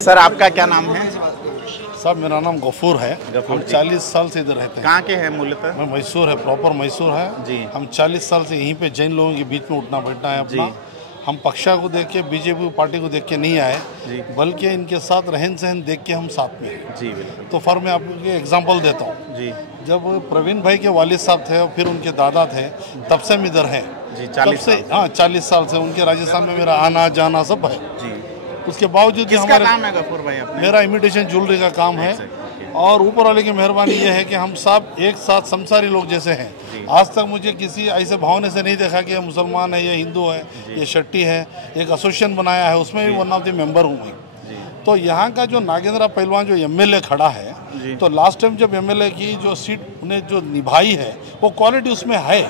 Sir आपका क्या नाम है? साहब मेरा नाम गफूर है। हम 40 साल से इधर रहते हैं। कहाँ के हैं मूलतः? मैं मैसूर है, प्रॉपर मैसूर है जी। हम 40 साल से यहीं पे जैन लोगों के बीच में उठना बैठना है अपना। हम पक्षा को देख के, बीजेपी पार्टी को देख के नहीं आए, बल्कि इनके साथ रहन सहन देख के हम साथ में हैं। जी बिल्कुल। तो फॉर मैं आपको एग्जांपल देता हूँ। जी। जब प्रवीण भाई के वालिद साहब थे और फिर उनके दादा थे, तब से हम इधर हैं। जी 40 साल। हाँ 40 साल से उनके राजस्थान में मेरा आना जाना सब है। जी। उसके बावजूद किसका काम है गफूर भाई अपने? मेरा इमिटेशन ज्वेलरी का काम है। और ऊपर वाले की मेहरबानी ये है कि हम सब एक साथ संसारी लोग जैसे हैं। आज तक मुझे किसी ऐसे भावने से नहीं देखा कि ये मुसलमान है, ये हिंदू है, ये शट्टी है। एक एसोसिएशन बनाया है, उसमें भी वन ऑफ द मेंबर हूँ मैं। तो यहाँ का जो नागेंद्र पहलवान जो एमएलए खड़ा है, तो लास्ट टाइम जब एमएलए की जो सीट उन्हें जो निभाई है, वो क्वालिटी उसमें है।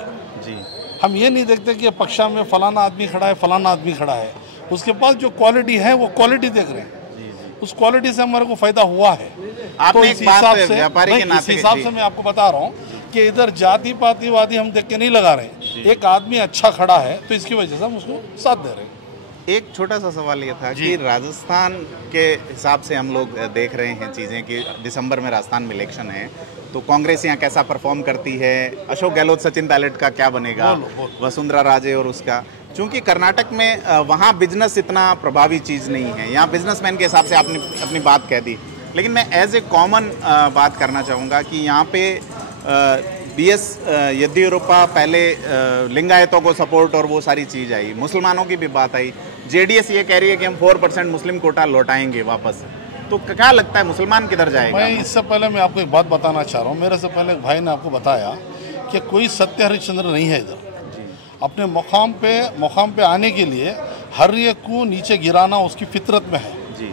हम ये नहीं देखते कि पक्षा में फलाना आदमी खड़ा है, फलाना आदमी खड़ा है। उसके पास जो क्वालिटी है वो क्वालिटी देख रहे हैं। उस क्वालिटी से हमारे को फायदा हुआ है। तो इस हिसाब से मैं आपको बता रहा हूँ कि इधर जाति पातिवादी हम देख के नहीं लगा रहे। एक आदमी अच्छा खड़ा है तो इसकी वजह से हम उसको साथ दे रहे हैं। एक छोटा सा सवाल ये था कि राजस्थान के हिसाब से हम लोग देख रहे हैं चीज़ें कि दिसंबर में राजस्थान में इलेक्शन है, तो कांग्रेस यहाँ कैसा परफॉर्म करती है, अशोक गहलोत सचिन पायलट का क्या बनेगा, वसुंधरा राजे और उसका। चूंकि कर्नाटक में वहाँ बिजनेस इतना प्रभावी चीज़ नहीं है, यहाँ बिजनेसमैन के हिसाब से आपने अपनी बात कह दी, लेकिन मैं एज ए कॉमन बात करना चाहूँगा कि यहाँ पे BS येदियुरप्पा पहले लिंगायतों को सपोर्ट और वो सारी चीज़ आई, मुसलमानों की भी बात आई। JDS ये कह रही है कि हम 4% मुस्लिम कोटा लौटाएंगे वापस। तो क्या लगता है मुसलमान किधर जाएगा? मैं इससे पहले मैं आपको एक बात बताना चाह रहा हूँ। मेरे से पहले एक भाई ने आपको बताया कि कोई सत्य हरिश्चंद्र नहीं है इधर। अपने मुकाम पे आने के लिए हर एक को नीचे गिराना उसकी फितरत में है। जी।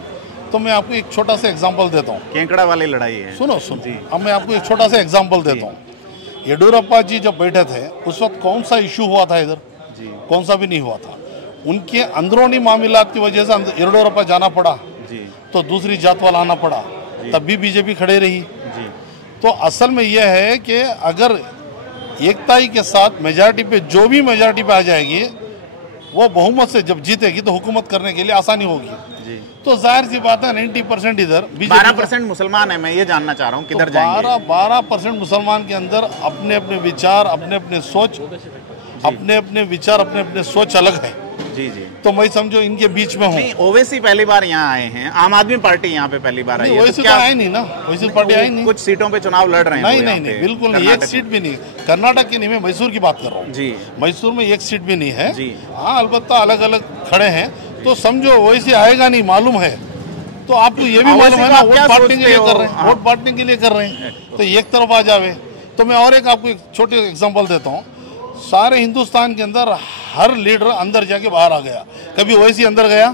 तो मैं आपको एक छोटा सा एग्जांपल देता हूँ। केंकड़ा वाली लड़ाई है। सुनो। अब मैं आपको एक छोटा सा एग्जांपल देता हूँ। येडियुरप्पा जी जब बैठे थे उस वक्त कौन सा इशू हुआ था इधर? कौन सा भी नहीं हुआ था। उनके अंदरूनी मामलात की वजह से येडियुरप्पा जाना पड़ा, तो दूसरी जात वाला आना पड़ा, तब भी बीजेपी खड़े रही। तो असल में यह है कि अगर एकताई के साथ मेजॉरिटी पे, जो भी मेजॉरिटी पे आ जाएगी, वो बहुमत से जब जीतेगी तो हुकूमत करने के लिए आसानी होगी। तो जाहिर सी बात है 90% इधर 12% मुसलमान है। मैं ये जानना चाह रहा हूँ किधर जाएंगे? 12% मुसलमान के अंदर अपने अपने विचार, अपने अपने सोच, अपने अपने विचार, अपने अपने सोच अलग है। जी। तो मैं समझो इनके बीच में हूँ। ओवैसी पहली बार यहाँ आए हैं, आम आदमी पार्टी यहाँ पे पहली बार आई है। वैसे तो आई नहीं ना, वैसी पार्टी आई नहीं। कुछ सीटों पे चुनाव लड़ रहे हैं। नहीं, बिल्कुल नहीं। एक सीट भी नहीं। कर्नाटक की नहीं, मैं मैसूर की बात कर रहा हूँ। जी। मैसूर में एक सीट भी नहीं है। हाँ, अलबत्ता अलग अलग खड़े हैं। तो समझो वैसे आएगा नहीं, मालूम है। तो आपको ये भी मालूम है ना, वोट बांटने के लिए कर रहे हैं, वोट बांटने के लिए कर रहे हैं। तो एक तरफ आ जावे। तो मैं और एक आपको एक छोटे एग्जाम्पल देता हूँ। सारे हिंदुस्तान के अंदर हर लीडर अंदर जाके बाहर आ गया। कभी ओवैसी अंदर गया?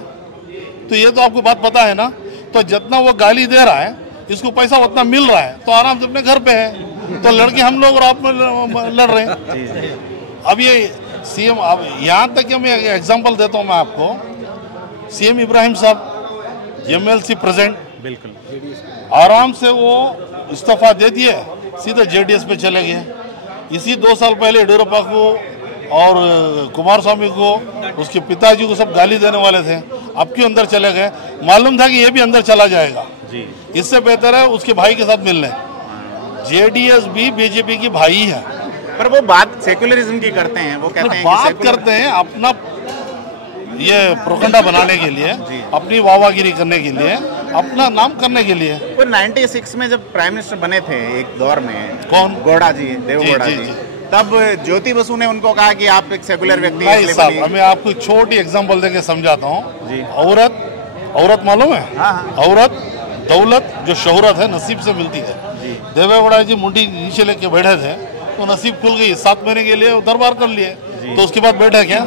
तो ये तो आपको बात पता है ना। तो जितना वो गाली दे रहा है, इसको पैसा उतना मिल रहा है, तो आराम से अपने घर पे है। तो लड़के हम लोग और आप लड़ रहे हैं। अब ये CM, अब यहाँ तक कि मैं एग्जाम्पल देता हूँ मैं आपको। CM इब्राहिम साहब MLC प्रेसिडेंट, बिल्कुल आराम से वो इस्तीफा दे दिए, सीधे JDS पे चले गए। इसी 2 साल पहले येडियुरप्पा को और कुमारस्वामी को, उसके पिताजी को सब गाली देने वाले थे। अब क्यों अंदर चले गए? मालूम था कि ये भी अंदर चला जाएगा। इससे बेहतर है उसके भाई के साथ मिल लें। JDS भी बीजेपी की भाई है। पर वो बात सेक्युलरिज्म की करते हैं। वो कहते हैं बात करते हैं अपना ये प्रोपेगेंडा बनाने के लिए, अपनी वाहवागिरी करने के लिए, अपना नाम करने के लिए। 96 में जब प्राइम मिनिस्टर बने थे एक दौर में, कौन? गौड़ा जी, देवगौड़ा जी। तब ज्योति बसु ने उनको कहा कि आप एक सेकुलर व्यक्ति हैं। मैं आपको एक छोटी एग्जांपल देके समझाता हूँ। औरत मालूम है? औरत दौलत जो शोहरत है नसीब से मिलती है। देवेगौड़ा जी मुंडी नीचे लेके बैठे थे, तो नसीब खुल गई। 7 महीने के लिए दरबार कर लिए। तो उसके बाद बैठे क्या?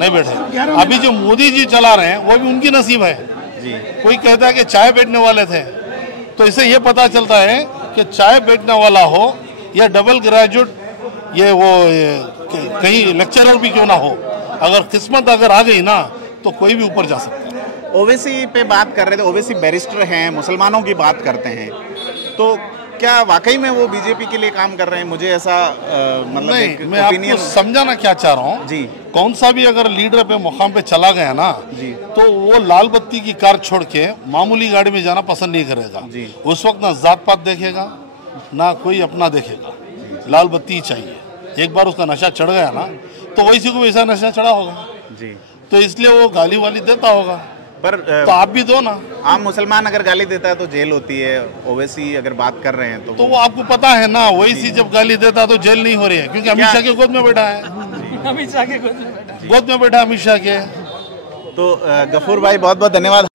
नहीं बैठे। अभी जो मोदी जी चला रहे हैं वो भी उनकी नसीब है। कोई कहता है कि चाय बेचने वाले थे, तो इससे ये पता चलता है कि चाय बेचने वाला हो या डबल ग्रेजुएट, ये वो कहीं लेक्चरर भी क्यों ना हो, अगर किस्मत अगर आ गई ना तो कोई भी ऊपर जा सकता है। ओवैसी पे बात कर रहे थे। ओवैसी बैरिस्टर हैं, मुसलमानों की बात करते हैं। तो क्या वाकई में वो बीजेपी के लिए काम कर रहे हैं? मुझे ऐसा मतलब नहीं, मैं आपको समझाना क्या चाह रहा हूँ जी। कौन सा भी अगर लीडर पे मुकाम पे चला गया ना जी, तो वो लाल बत्ती की कार छोड़ के मामूली गाड़ी में जाना पसंद नहीं करेगा जी। उस वक्त ना जात पात देखेगा ना कोई अपना देखेगा, लाल बत्ती ही चाहिए। एक बार उसका नशा चढ़ गया ना तो वैसी को वैसा नशा चढ़ा होगा जी, तो इसलिए वो गाली वाली देता होगा। पर तो आप भी दो ना। आम मुसलमान अगर गाली देता है तो जेल होती है, ओवैसी अगर बात कर रहे हैं तो वो आपको पता है ना, ओवैसी जब गाली देता तो जेल नहीं हो रही है, क्योंकि अमित शाह के गोद में बैठा है, अमित शाह के गोद में बैठा अमित शाह के। तो गफूर भाई बहुत बहुत धन्यवाद।